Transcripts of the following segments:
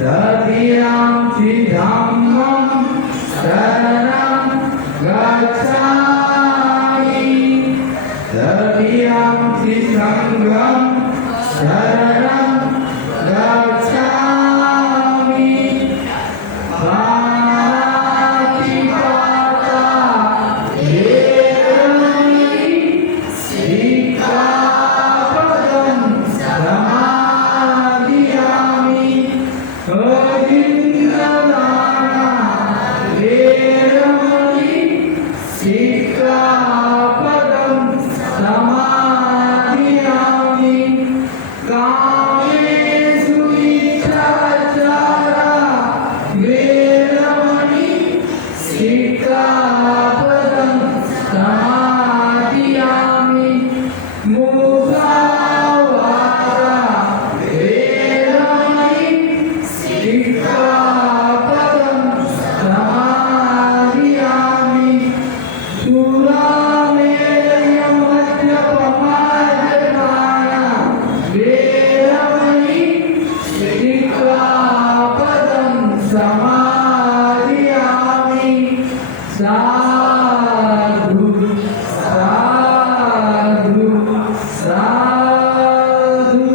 तदीयं धम्मं शरणं गच्छामि तदीयं संघं शरणं गच्छामि पाणिपाता वेरमणि सिक्खापदं समादियामि अहिंसदाना वेरमणि सिक्खापदं समादियामि कामेषु मिथ्याचारा वेरमणि सिक्खापदं समादियामि मुसावादा वेरमणि सिक्खापदं समादियामि सुरामेरयमद्यपमादपाना वेरमणि सिक्खापदं समादियामि साधु साधु साधु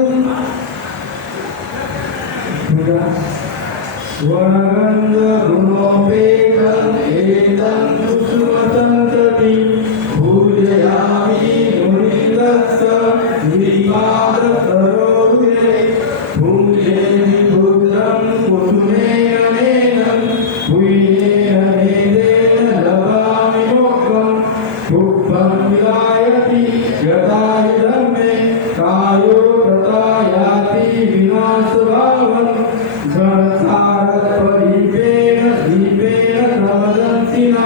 वनगंध गुणोपेतं एतं सुसुमतंतति पूजयामि मुनितस्य श्रीपादसरोरुहे पूजयामि बुद्धं कुसुमेन पुण्येन नेदेन लभामि मोक्षं पुष्पं विलायति यदायुधं मे कायो तथा याति विनाशभावं घनसारपरिपेण दीपेन प्रवदन्तिना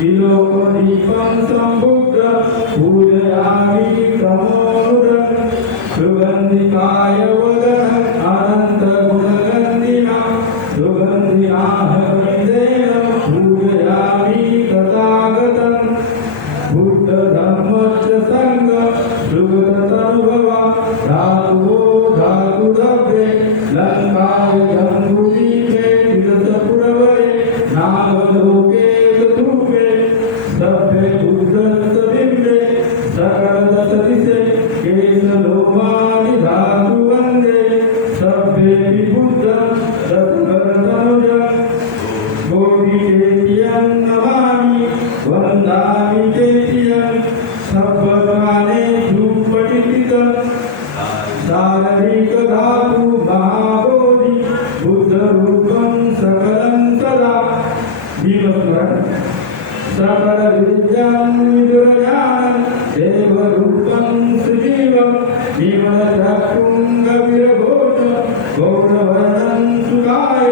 विलोकदीपं सम्बुद्धं पूजयामि तमोरुदं सुगन्धिकाय वदनम् अनन्तगुणगन्धिना सुगन्धिनाहरिदेन पूजयामि तथागतं बुद्धधम्मश्च सङ्घं सुगततनुभवा धातुवो धातुदग्रे लङ्काय जम्बुदीपे विरसपुरवरे नागलोके चतुर्भे सभ्ये बुद्धस्तबिम्बे सकलदशदिशे केशलोमानि धातुवन्दे सभ्येऽपि बुद्धं तत्करतनुजं बोधिचेत्यं नमामि वन्दामि चेत्यं सब्बकालेषु पठितं शारीरिकधातु महाबोधि बुद्धरूपं सकलं सदा भीमस्मरण सकलविद्यां विदुरज्ञानं देवरूपं सुजीवं भीमचक्रुङ्गवीरघोषं गौरवर्णं सुखाय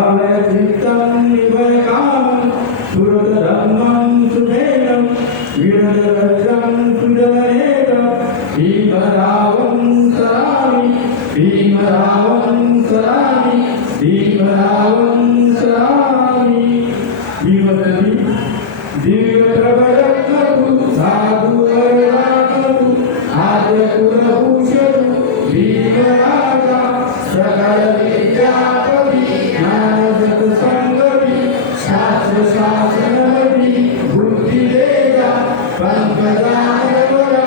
अभयचित्तं निभयकामं सुरतधर्मं सुमेनं विरजरक्षं सुजननेत्रं भीमरावं सरामि भीमरावं सरामि भीमरावं सरामि भीमसरि दिव्यप्रभरत्नतु साधुवरदातु आद्यकुलभूषतु भीमराजा सकलविद्यापति ज्ञानसत्सङ्गति शास्त्रशासनमति बुद्धिवेदा पंकजानवरा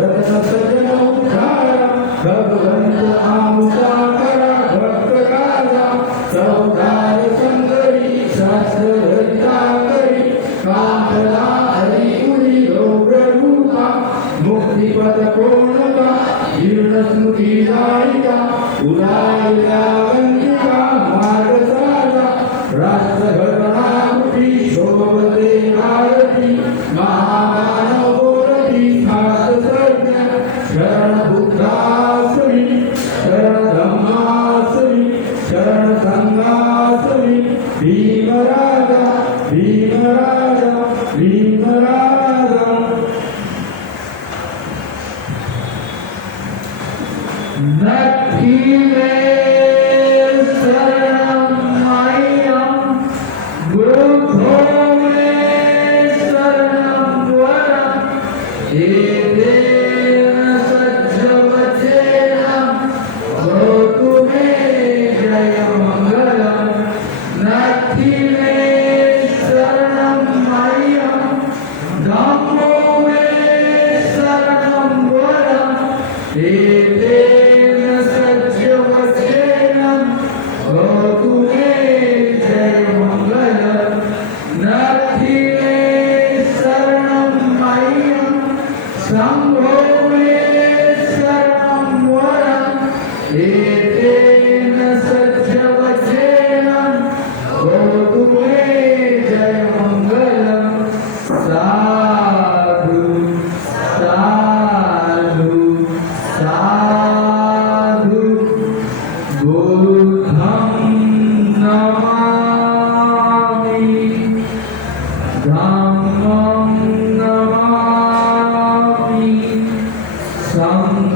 रत्नसजनोद्धारा भगवन्त आमुसाकरा भक्तराजा सौदार सुन्दरी शास्त्रधरिताकरी कांतला हरिपुरी रौद्ररूपा मुक्तिपदकोणका जीर्णस्मृतिदायिका उदायिकावन्तिका मार्गसारा राष्ट्रघटनाकृति शोभते भारती महामानवोरति शास्त्रज्ञ शरणबुद्धासुरी शरणधम्मासुरी शरणसंघासुरी एतेन सत्यवचेन भवतु मे जयमङ्गलम् साधु साधु साधु बुद्धं नमामि धम्मं नमामि संघं